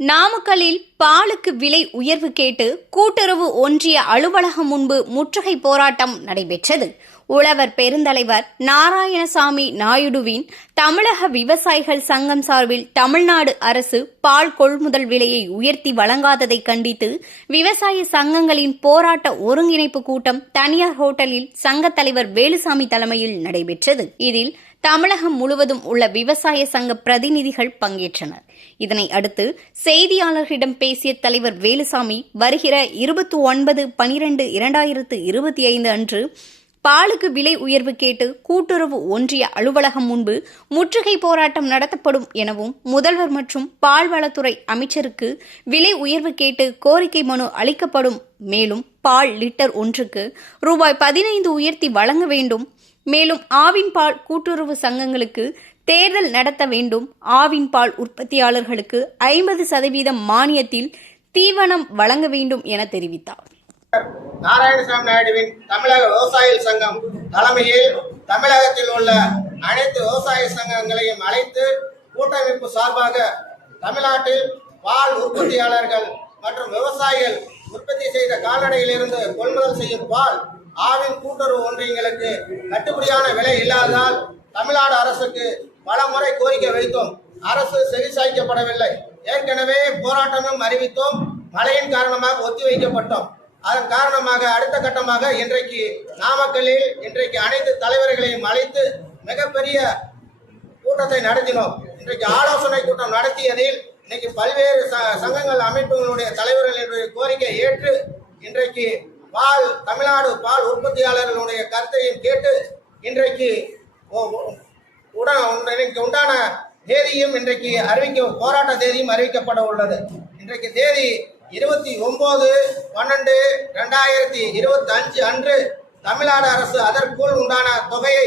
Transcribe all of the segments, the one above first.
நாமக்கல்லில் பாலுக்கு விலை உயர்வு கேட்டு கூட்டுறவு ஒன்றிய அலுவலகம் முன்பு முற்றுகை போராட்டம் நடைபெற்றது. உழவர் பெருந்தலைவர் நாராயணசாமி நாயுடுவின் தமிழக விவசாயிகள் சங்கம் சார்பில் தமிழ்நாடு அரசு பால் கொள்முதல் விலையை உயர்த்தி வழங்காததை கண்டித்து விவசாய சங்கங்களின் போராட்ட ஒருங்கிணைப்பு கூட்டம் தனியார் ஹோட்டலில் சங்க தலைவர் வேலுசாமி தலைமையில் நடைபெற்றது. இதில் தமிழகம் முழுவதும் உள்ள விவசாய சங்க பிரதிநிதிகள் பங்கேற்றனர். இதனை அடுத்து செய்தியாளர்களிடம் பேசிய தலைவர் வேலுசாமி, வருகிற 29/12/2025 அன்று பாலுக்கு விலை உயர்வு கேட்டு கூட்டுறவு ஒன்றிய அலுவலகம் முன்பு முற்றுகை போராட்டம் நடத்தப்படும் எனவும், முதல்வர் மற்றும் பால்வளத்துறை அமைச்சருக்கு விலை உயர்வு கேட்டு கோரிக்கை மனு அளிக்கப்படும். மேலும் பால் லிட்டர் ஒன்றுக்கு ரூபாய் 15 உயர்த்தி வழங்க வேண்டும். மேலும் ஆவின் பால் கூட்டுறவு சங்கங்களுக்கு தேர்தல் நடத்த வேண்டும். ஆவின் பால் உற்பத்தியாளர்களுக்கு 50% மானியத்தில் தீவனம் வழங்க வேண்டும் என தெரிவித்தார். நாராயணசாமி நாயுடுவின் தமிழக விவசாயிகள் சங்கம் தலைமையில் தமிழகத்தில் உள்ள அனைத்து விவசாய சங்கங்களையும் அழைத்து கூட்டமைப்பு சார்பாக தமிழ்நாட்டில் பால் உற்பத்தியாளர்கள் மற்றும் விவசாயிகள் உற்பத்தி செய்த கால்நடையிலிருந்து கொள்முதல் செய்யும் பால் ஆவின் கூட்டுறவு ஒன்றியங்களுக்கு கட்டுப்படியான விலை இல்லாததால் தமிழ்நாடு அரசுக்கு பல முறை கோரிக்கை வைத்தோம். அரசு செவிசாய்க்கப்படவில்லை. ஏற்கனவே போராட்டமும் அறிவித்தோம். மழையின் காரணமாக ஒத்திவைக்கப்பட்டோம். அதன் காரணமாக அடுத்த கட்டமாக இன்றைக்கு நாமக்கல்லில் அனைத்து தலைவர்களையும் அழைத்து மிகப்பெரிய கூட்டத்தை நடத்தினோம். இன்றைக்கு ஆலோசனை கூட்டம் நடத்தியதில் இன்னைக்கு பல்வேறு சங்கங்கள் அமைப்புகளுடைய தலைவர்களுடைய கோரிக்கை ஏற்று இன்றைக்கு தமிழ்நாடு பால் உற்பத்தியாளர்களுடைய கருத்தையும் கேட்டு இன்றைக்கு உண்டான தேதியும் போராட்ட தேதியும் அறிவிக்கப்பட உள்ளது. இன்றைக்கு தேதி 29/12/2025 அன்று தமிழ்நாடு அரசு அதற்குள் உண்டான தொகையை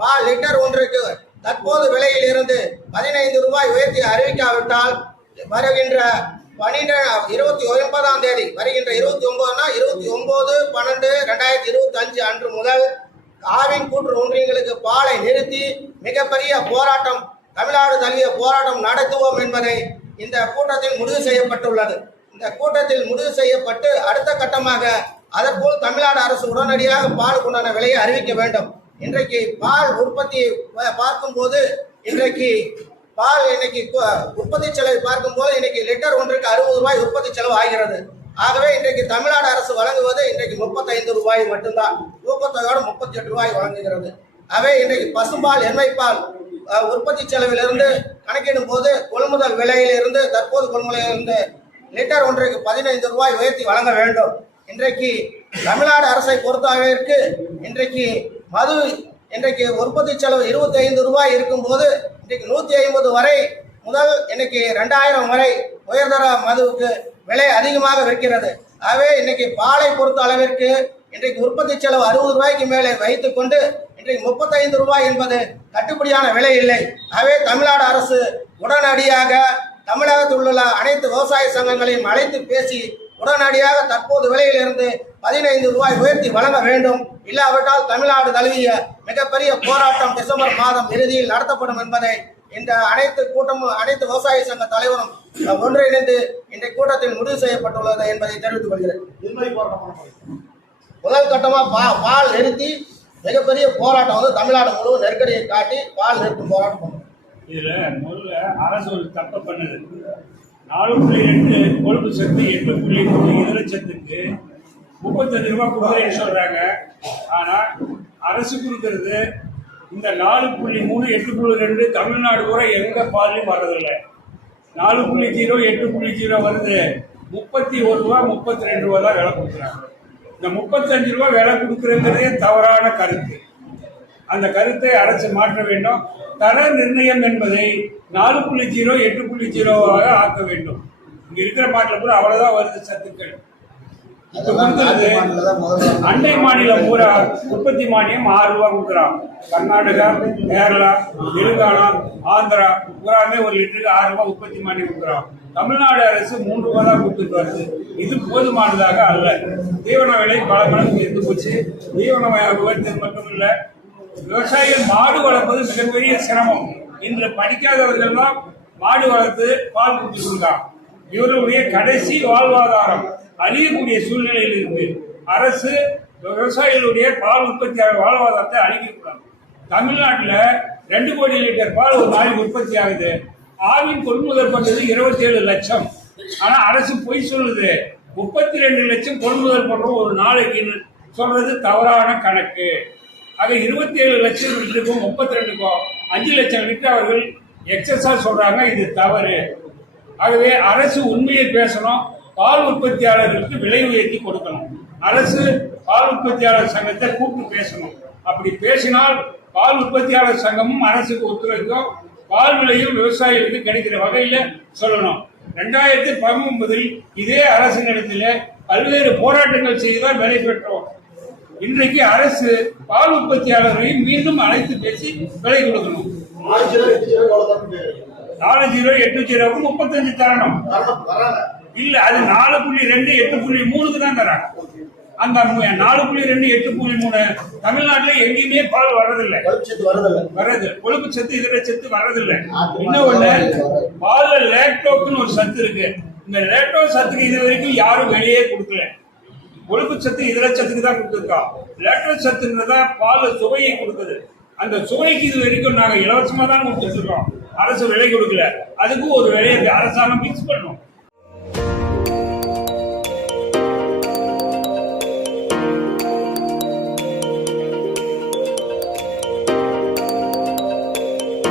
பால் லிட்டர் ஒன்றுக்கு தற்போது விலையில் இருந்து 15 ரூபாய் உயர்த்தி அறிவிக்காவிட்டால் வருகின்ற 29ஆம் தேதி வருகின்ற 29/12/2025 அன்று முதல் ஆவின் கூட்டுறவு ஒன்றியங்களுக்கு பாலை நிறுத்தி மிகப்பெரிய போராட்டம், தமிழ்நாடு தழுவிய போராட்டம் நடத்துவோம் என்பதை இந்த கூட்டத்தில் முடிவு செய்யப்பட்டுள்ளது. இந்த கூட்டத்தில் முடிவு செய்யப்பட்டு அடுத்த கட்டமாக அதற்குள் தமிழ்நாடு அரசு உடனடியாக பாலுக்கு உண்டான விலையை அறிவிக்க வேண்டும். இன்றைக்கு பால் உற்பத்தி பார்க்கும்போது பால் உற்பத்தி செலவை பார்க்கும்போது லிட்டர் ஒன்றுக்கு 60 ரூபாய் உற்பத்தி செலவு ஆகிறது. ஆகவே இன்றைக்கு தமிழ்நாடு அரசு வழங்குவது 35 ரூபாய் மட்டும்தான். ஊக்கத்தொகையோடு 38 ரூபாய் வழங்குகிறது. ஆகவே இன்றைக்கு பசும்பால் எண்ணெய்ப்பால் உற்பத்தி செலவிலிருந்து கணக்கிடும் போது கொள்முதல் விலையிலிருந்து தற்போது கொள்முதலிலிருந்து லிட்டர் ஒன்றுக்கு 15 ரூபாய் உயர்த்தி வழங்க வேண்டும். இன்றைக்கு தமிழ்நாடு அரசை பொறுத்தளவிற்கு மது உற்பத்தி செலவு 25 ரூபாய் இருக்கும்போது 150 வரை முதல் 2000 வரை உயர்தர மதுவுக்கு விலை அதிகமாக விற்கிறது. ஆகவே பாலை பொறுத்த அளவிற்கு உற்பத்தி செலவு 60 ரூபாய்க்கு மேலே வைத்துக் கொண்டு 35 ரூபாய் என்பது கட்டுப்படியான விலை இல்லை. ஆகவே தமிழ்நாடு அரசு உடனடியாக தமிழகத்தில் உள்ள அனைத்து விவசாய சங்கங்களையும் அழைத்து பேசி உடனடியாக தற்போது விலையிலிருந்து 15 ரூபாய் உயர்த்தி வழங்க வேண்டும். இல்லாவிட்டால் தமிழ்நாடு தழுவிய மிகப்பெரிய போராட்டம் டிசம்பர் மாதம் இறுதியில் நடத்தப்படும் என்பதை இந்த அனைத்து விவசாய சங்க தலைவரும் ஒன்றிணைந்து இன்றைய கூட்டத்தில் முடிவு செய்யப்பட்டுள்ளது என்பதை தெரிவித்துக் கொள்கிறேன். முதல் கட்டமாக பால் நிறுத்தி மிகப்பெரிய போராட்டம் தமிழ்நாடு முழுவதும் நெருக்கடியை காட்டி பால் நிறுத்தும் போராட்டம் பண்ணும். இதுல முதல்ல அரசு ஒரு தப்பை பண்ணுது. 4.2 கொழுப்பு சத்து 8.3 இதரச்சத்துக்கு 35 ரூபாய் கொடுக்குறேன்னு சொல்றாங்க. ஆனா அரசு கொடுக்கறது இந்த 4.3 8.2 தமிழ்நாடு கூட எங்க பாலையும் வர்றதில்லை. 4.0 8.0 வருது. 31 ரூபா 32 ரூபா தான் விலை கொடுக்குறாங்க. இந்த 35 ரூபாய் விலை கொடுக்குறதுங்கிறதே தவறான கருத்து. அந்த கருத்தை அரசு மாற்ற வேண்டும். தர நிர்ணயம் என்பதை 4.0 8.0 ஆக்க வேண்டும். இங்க இருக்கிற பாட்டில் கூட அவ்வளவுதான் வருது சத்துக்கள். அண்டை மாநிலம் பூரா உற்பத்தி மானியம் 6 ரூபாய் கொடுக்குறான். கர்நாடகா, கேரளா, தெலுங்கானா, ஆந்திரா பூராமே ஒரு லிட்டருக்கு 6 ரூபாய் உற்பத்தி மானியம் கொடுக்குறான். தமிழ்நாடு அரசு 3 ரூபாய் தான் கொடுத்துட்டு வருது. இது போதுமானதாக அல்ல. தீவன விலை பல மடங்கு இருந்து போச்சு. தீவன உயர்த்தது மட்டும் இல்ல, விவசாயிகள் மாடு வளர்ப்பது மிகப்பெரிய சிரமம். இன்று படிக்காதவர்கள் தான் மாடு வளர்த்து பால் குடிச்சு கொடுக்கலாம். இவர்களுடைய கடைசி வாழ்வாதாரம் அழியக்கூடிய சூழ்நிலையில் இருக்கு. அரசு விவசாயிகளுடைய பால் உற்பத்தியாளர் வாழ்வாதாரத்தை அழிக்கக்கூடாது. தமிழ்நாட்டில் 2 கோடி லிட்டர் பால் ஒரு நாளைக்கு உற்பத்தி ஆகுது. ஆவின் கொள்முதல் பண்றது 27 லட்சம். ஆனா அரசு பொய் சொல்லுது, 32 லட்சம் கொள்முதல் பண்றோம் ஒரு நாளைக்கு சொல்றது தவறான கணக்கு. ஆக 27 லட்சம் லிட்டருக்கும் 32க்கும் 5 லட்சம் லிட்டர் அவர்கள் எக்ஸஸா சொல்றாங்க. இது தவறு. ஆகவே அரசு உண்மையை பேசணும். பால் உற்பத்தியாளர்களுக்கு விலை உயர்த்தி கொடுக்கணும். அரசு பால் உற்பத்தியாளர் சங்கத்தை கூப்பிட்டு பேசணும். அப்படி பேசினால் பால் உற்பத்தியாளர் சங்கமும் அரசுக்கு ஒத்துழைக்கும். பால் விலையும் விவசாயிகளுக்கு கிடைக்கிற வகையில சொல்லணும். 2019 இதே அரசு இடத்துல பல்வேறு போராட்டங்கள் செய்துதான் விலை பெற்றோம். இன்றைக்கு அரசு பால் உற்பத்தியாளர்களையும் மீண்டும் அழைத்து பேசி விலை கொடுக்கணும். 4080 35 தரணும். இல்ல, அது 4.2 8.3க்கு தான் தராங்க. அந்த 4.2 8.3 தமிழ்நாட்டுல எங்கேயுமே பால் வர்றதில்லை. வர்றது கொழுப்பு சத்து இதர சத்து வர்றதில்லை. இன்னொன்னு, பால்ல லேக்டோக்குன்னு ஒரு சத்து இருக்கு. இந்த லேக்டோ சத்துக்கு இது வரைக்கும் யாரும் வெளியே கொடுக்கல. கொழுப்பு சத்து இதர சத்துக்கு தான் கொடுத்துருக்கோம். லேக்டோ சத்துன்றதா பால் சுவையை கொடுக்குது. அந்த சுவைக்கு இது வரைக்கும் நாங்க இலவசமா தான் கொடுத்துட்டு இருக்கோம். அரசு விலை கொடுக்கல. அதுக்கும் ஒரு விலையை அரசாங்கம் பிக்ஸ் பண்ணும்.